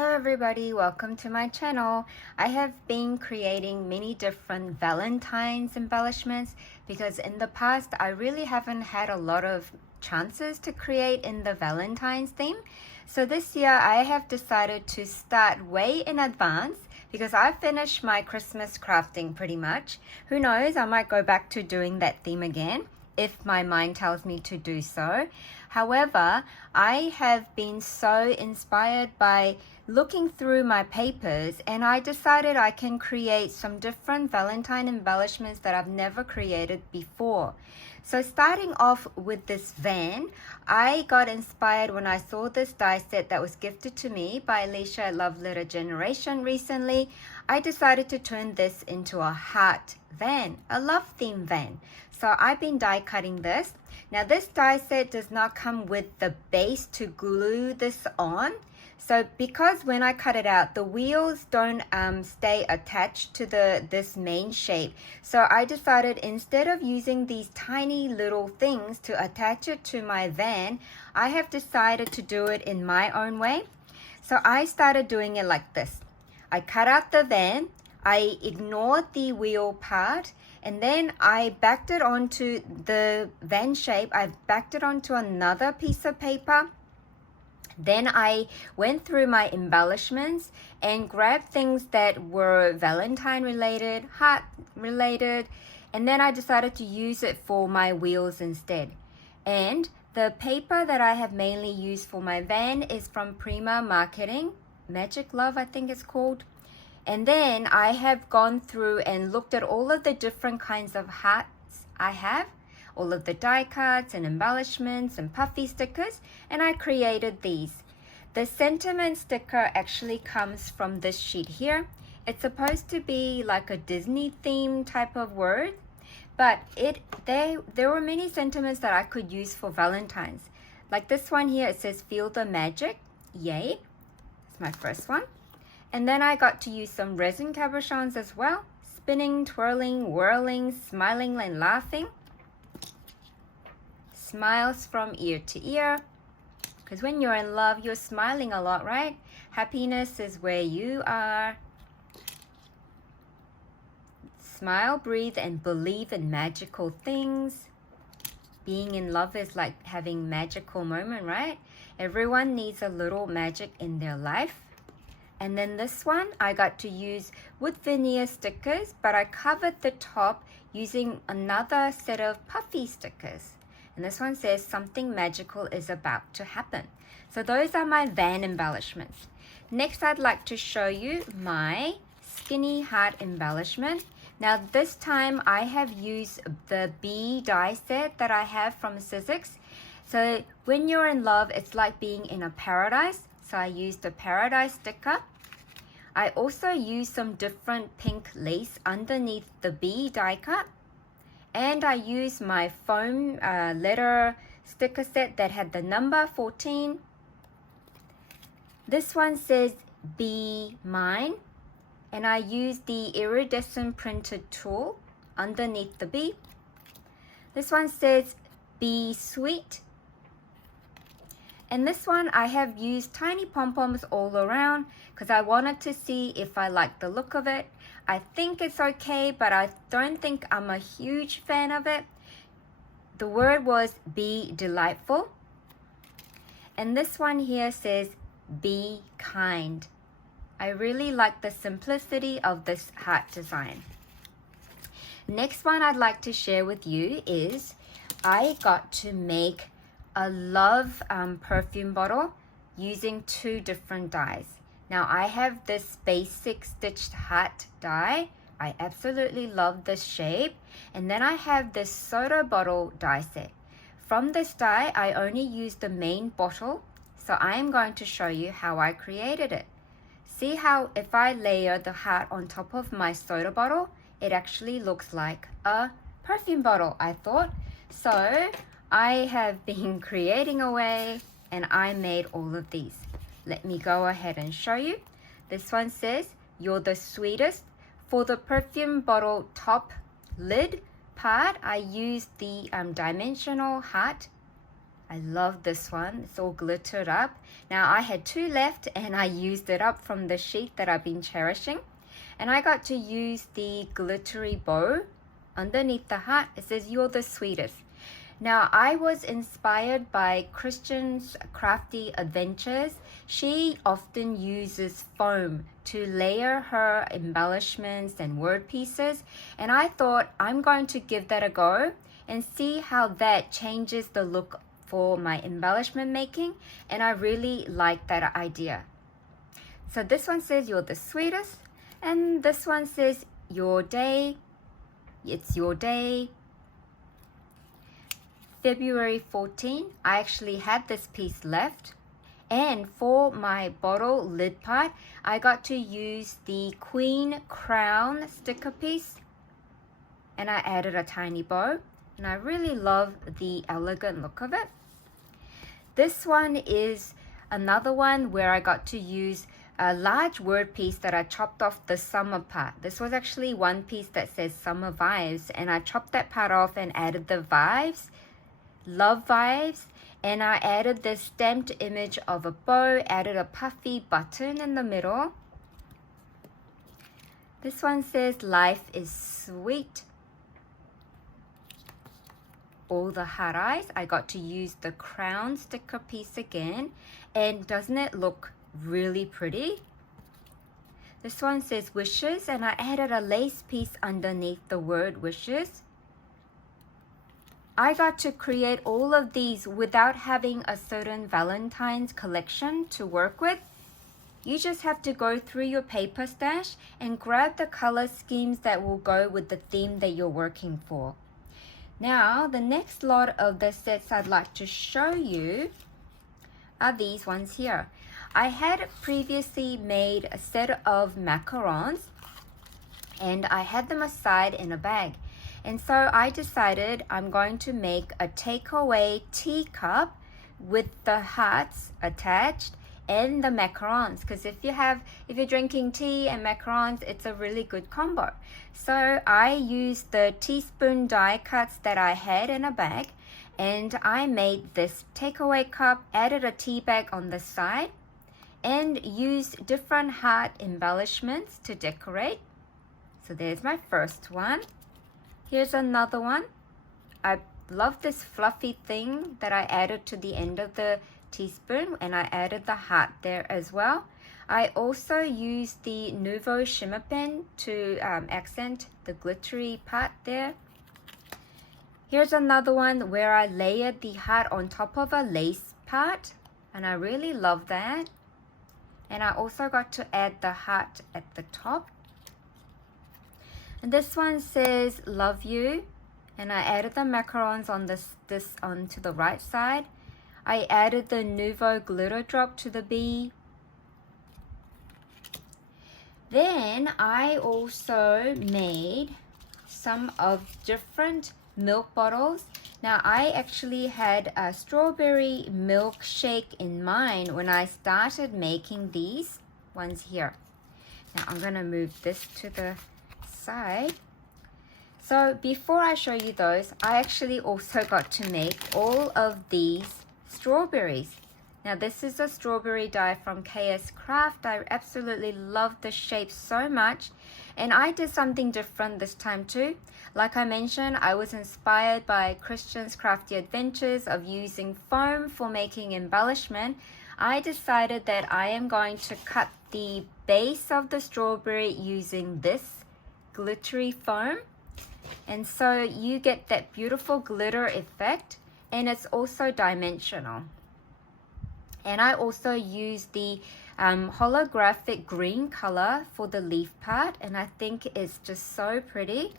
Hello everybody, welcome to my channel. I have been creating many different Valentine's embellishments because in the past I really haven't had a lot of chances to create in the Valentine's theme. So this year I have decided to start way in advance because I finished my Christmas crafting pretty much. Who knows, I might go back to doing that theme again if my mind tells me to do so. However, I have been so inspired by looking through my papers and I decided I can create some different Valentine embellishments that I've never created before. So starting off with this van, I got inspired when I saw this die set that was gifted to me by Alicia at Love Letter Generation recently. I decided to turn this into a heart van, a love theme van. So I've been die cutting this. Now this die set does not come with the base to glue this on. So because when I cut it out, the wheels don't stay attached to this main shape. So I decided instead of using these tiny little things to attach it to my van, I have decided to do it in my own way. So I started doing it like this. I cut out the van, I ignored the wheel part, and then I backed it onto the van shape. I backed it onto another piece of paper. Then I went through my embellishments and grabbed things that were Valentine related, heart related, and then I decided to use it for my wheels instead. And the paper that I have mainly used for my van is from Prima Marketing, Magic Love I think it's called. And then I have gone through and looked at all of the different kinds of hearts I have, all of the die cuts and embellishments and puffy stickers, and I created these. The sentiment sticker actually comes from this sheet here. It's supposed to be like a Disney theme type of word, but there were many sentiments that I could use for Valentine's. Like this one here, it says feel the magic, yay. It's my first one. And then I got to use some resin cabochons as well. Spinning, twirling, whirling, smiling and laughing. Smiles from ear to ear. Because when you're in love, you're smiling a lot, right? Happiness is where you are. Smile, breathe, and believe in magical things. Being in love is like having magical moment, right? Everyone needs a little magic in their life. And then this one, I got to use wood veneer stickers, but I covered the top using another set of puffy stickers. And this one says something magical is about to happen. So those are my van embellishments. Next, I'd like to show you my skinny heart embellishment. Now this time I have used the bee die set that I have from Sizzix. So when you're in love, it's like being in a paradise. So I used a paradise sticker. I also used some different pink lace underneath the bee die cut. And I used my foam letter sticker set that had the number 14. This one says Be Mine. And I used the iridescent printed tool underneath the bee. This one says Be Sweet. And this one I have used tiny pom-poms all around because I wanted to see if I like the look of it. I think it's okay, but I don't think I'm a huge fan of it. The word was be delightful. And this one here says be kind. I really like the simplicity of this heart design. Next one I'd like to share with you is I got to make a love perfume bottle using two different dyes. Now I have this basic stitched heart die. I absolutely love this shape. And then I have this soda bottle die set. From this die, I only used the main bottle. So I am going to show you how I created it. See how if I layer the heart on top of my soda bottle, it actually looks like a perfume bottle, I thought. So I have been creating away and I made all of these. Let me go ahead and show you. This one says, you're the sweetest. For the perfume bottle top lid part, I used the dimensional heart I love this one. It's all glittered up. Now I had 2 left and I used it up from the sheet that I've been cherishing. And I got to use the glittery bow underneath the heart. It says, "You're the sweetest." Now I was inspired by Christian's Crafty Adventures. She often uses foam to layer her embellishments and word pieces. And I thought I'm going to give that a go and see how that changes the look for my embellishment making, and I really like that idea. So this one says, "You're the sweetest," and this one says, "Your day, it's your day." February 14, I actually had this piece left, and for my bottle lid part, I got to use the Queen Crown sticker piece, and I added a tiny bow, and I really love the elegant look of it. This one is another one where I got to use a large word piece that I chopped off the summer part. This was actually one piece that says summer vibes, and I chopped that part off and added the vibes, love vibes, and I added this stamped image of a bow, added a puffy button in the middle. This one says, "Life is sweet." All the heart eyes. I got to use the crown sticker piece again, and doesn't it look really pretty? This one says wishes, and I added a lace piece underneath the word wishes. I got to create all of these without having a certain Valentine's collection to work with. You just have to go through your paper stash and grab the color schemes that will go with the theme that you're working for. Now, the next lot of the sets I'd like to show you are these ones here. I had previously made a set of macarons, and I had them aside in a bag. And so I decided I'm going to make a takeaway teacup with the hearts attached and the macarons, because if you're drinking tea and macarons, it's a really good combo. So I used the teaspoon die cuts that I had in a bag, and I made this takeaway cup, added a tea bag on the side, and used different heart embellishments to decorate. So there's my first one. Here's another one. I love this fluffy thing that I added to the end of the teaspoon, and I added the heart there as well. I also used the Nuvo shimmer pen to accent the glittery part there. Here's another one where I layered the heart on top of a lace part, and I really love that. And I also got to add the heart at the top. And this one says "Love You," and I added the macarons on this onto the right side. I added the Nuvo glitter drop to the bee. Then I also made some of different milk bottles. Now I actually had a strawberry milkshake in mind when I started making these ones here. Now I'm gonna move this to the side. So before I show you those, I actually also got to make all of these strawberries. Now this is a strawberry die from KS Craft. I absolutely love the shape so much, and I did something different this time too. Like I mentioned, I was inspired by Christian's Crafty Adventures of using foam for making embellishment. I decided that I am going to cut the base of the strawberry using this glittery foam, and so you get that beautiful glitter effect, and it's also dimensional. And I also used the holographic green color for the leaf part, and I think it's just so pretty.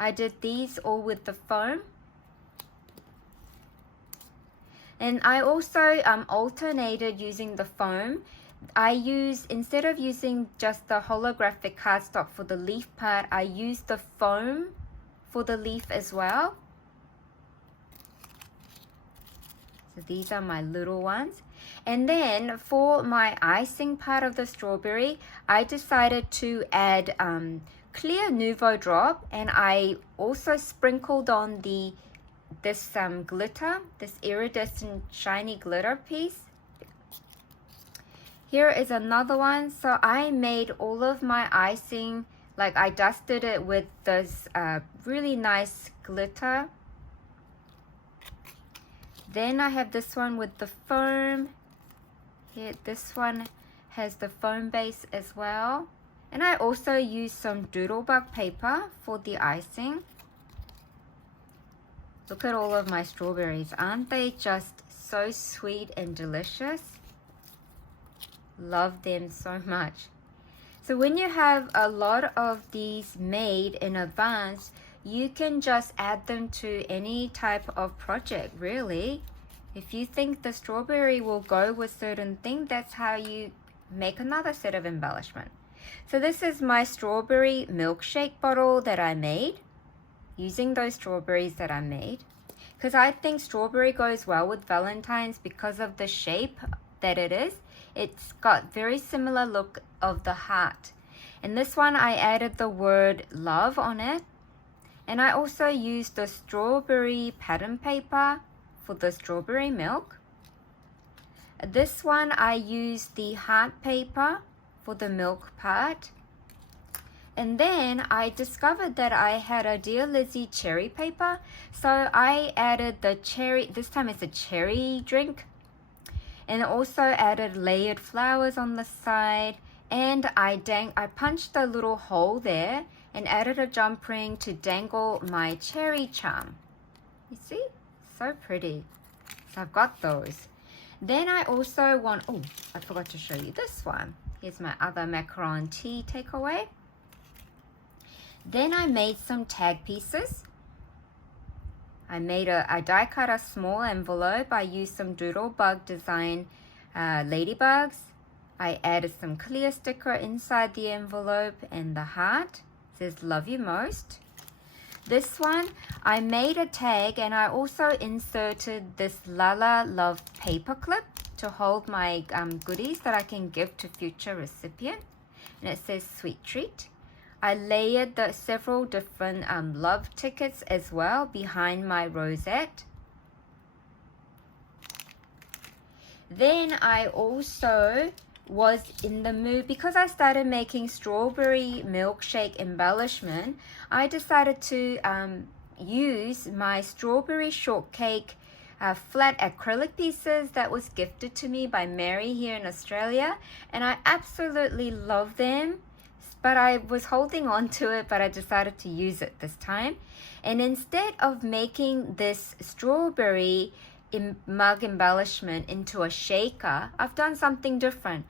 I did these all with the foam. And I also alternated using the foam. I used, instead of using just the holographic cardstock for the leaf part, I used the foam for the leaf as well. So these are my little ones. And then for my icing part of the strawberry, I decided to add clear Nuvo drop, and I also sprinkled on the this glitter, this iridescent shiny glitter piece. Here is another one. So I made all of my icing, like I dusted it with this really nice glitter. Then I have this one with the foam. Here, this one has the foam base as well. And I also used some doodlebug paper for the icing. Look at all of my strawberries. Aren't they just so sweet and delicious? Love them so much. So when you have a lot of these made in advance, you can just add them to any type of project, really. If you think the strawberry will go with certain thing, that's how you make another set of embellishment. So this is my strawberry milkshake bottle that I made, using those strawberries that I made. Because I think strawberry goes well with Valentine's because of the shape that it is. It's got very similar look of the heart. And this one I added the word love on it. And I also used the strawberry pattern paper for the strawberry milk. This one I used the heart paper for the milk part. And then I discovered that I had a Dear Lizzie cherry paper. So I added the cherry, this time it's a cherry drink. And also added layered flowers on the side. And I punched a little hole there and added a jump ring to dangle my cherry charm. You see? So pretty. So I've got those. Then I also want, oh, I forgot to show you this one. Here's my other macaron tea takeaway. Then I made some tag pieces. I die cut a small envelope. I used some Doodlebug design ladybugs. I added some clear sticker inside the envelope and the heart. It says love you most. This one, I made a tag and I also inserted this Lala Love paper clip to hold my goodies that I can give to future recipients. And it says sweet treat. I layered the several different love tickets as well behind my rosette. Then I also was in the mood, because I started making strawberry milkshake embellishment, I decided to use my strawberry shortcake flat acrylic pieces that was gifted to me by Mary here in Australia, and I absolutely love them. But I was holding on to it, but I decided to use it this time. And instead of making this strawberry mug embellishment into a shaker, I've done something different.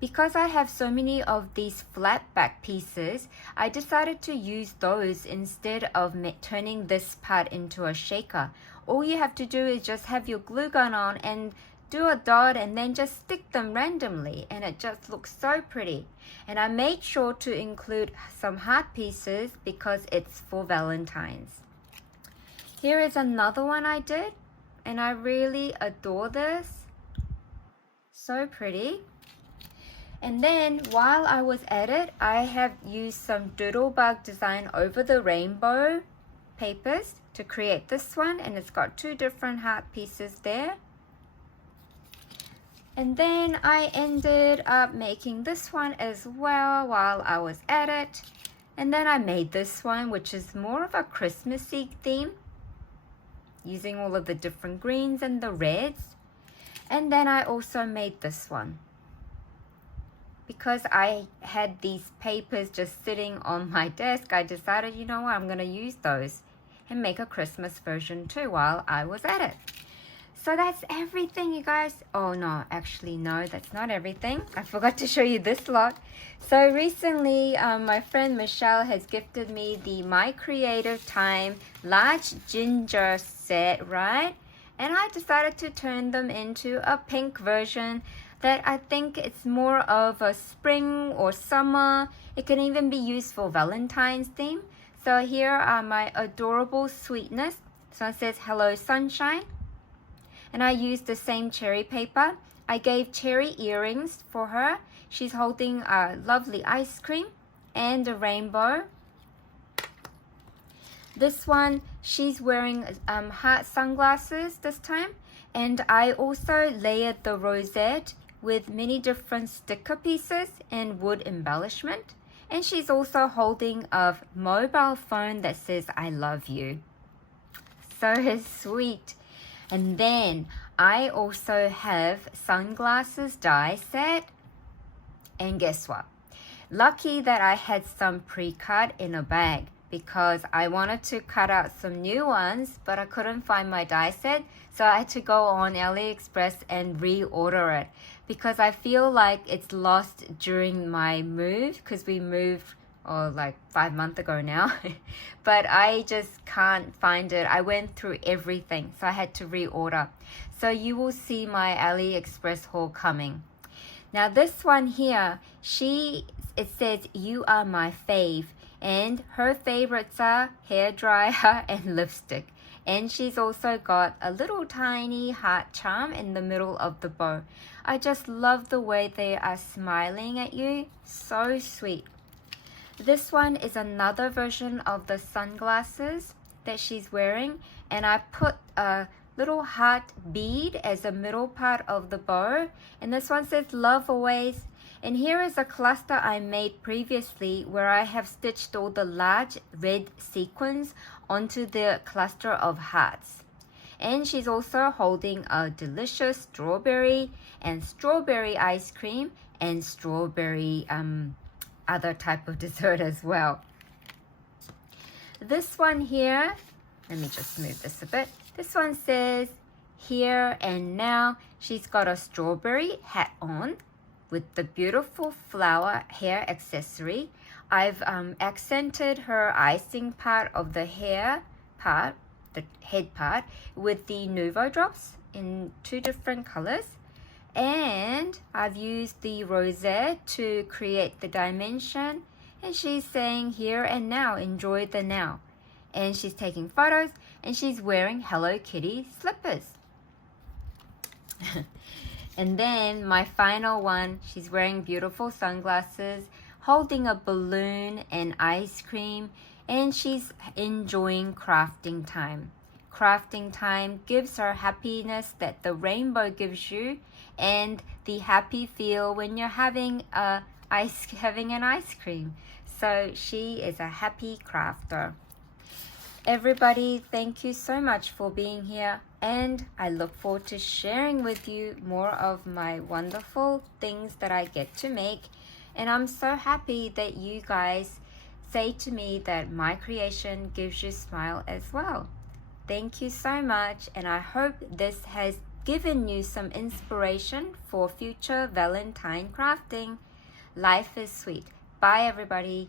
Because I have so many of these flat back pieces, I decided to use those instead of turning this part into a shaker. All you have to do is just have your glue gun on and do a dot and then just stick them randomly, and it just looks so pretty. And I made sure to include some heart pieces because it's for Valentine's. Here is another one I did, and I really adore this. So pretty. And then while I was at it, I have used some Doodlebug design over the rainbow papers to create this one, and it's got two different heart pieces there. And then I ended up making this one as well while I was at it. And then I made this one, which is more of a Christmassy theme, using all of the different greens and the reds. And then I also made this one. Because I had these papers just sitting on my desk, I decided, you know what, I'm going to use those and make a Christmas version too while I was at it. So that's everything, you guys. Oh no, actually no, that's not everything. I forgot to show you this lot. So recently, my friend Michelle has gifted me the My Creative Time large ginger set, right? And I decided to turn them into a pink version that I think it's more of a spring or summer. It can even be used for Valentine's theme. So here are my adorable sweetness. So it says hello sunshine. And I used the same cherry paper. I gave cherry earrings for her. She's holding a lovely ice cream and a rainbow. This one, she's wearing heart sunglasses this time. And I also layered the rosette with many different sticker pieces and wood embellishment. And she's also holding a mobile phone that says, I love you. So sweet. And then I also have sunglasses die set. And guess what? Lucky that I had some pre-cut in a bag because I wanted to cut out some new ones, but I couldn't find my die set. So I had to go on AliExpress and reorder it because I feel like it's lost during my move because we moved like 5 months ago now. But I just can't find it. I went through everything, so I had to reorder. So you will see my AliExpress haul coming. Now this one here, it says, you are my fave. And her favorites are hairdryer and lipstick. And she's also got a little tiny heart charm in the middle of the bow. I just love the way they are smiling at you. So sweet. This one is another version of the sunglasses that she's wearing. And I put a little heart bead as a middle part of the bow. And this one says love always. And here is a cluster I made previously where I have stitched all the large red sequins onto the cluster of hearts. And she's also holding a delicious strawberry and strawberry ice cream and strawberry other type of dessert as well. This one here, let me just move this a bit. This one says here and now. She's got a strawberry hat on with the beautiful flower hair accessory. I've accented her icing part of the hair part, the head part, with the Nouveau drops in 2 different colors. And I've used the rosette to create the dimension. And she's saying here and now, enjoy the now. And she's taking photos and she's wearing Hello Kitty slippers. And then my final one, she's wearing beautiful sunglasses, holding a balloon and ice cream, and she's enjoying crafting time. Crafting time gives her happiness that the rainbow gives you and the happy feel when you're having an ice cream. So she is a happy crafter. Everybody, thank you so much for being here, and I look forward to sharing with you more of my wonderful things that I get to make. And I'm so happy that you guys say to me that my creation gives you a smile as well. Thank you so much, and I hope this has given you some inspiration for future Valentine crafting. Life is sweet. Bye everybody.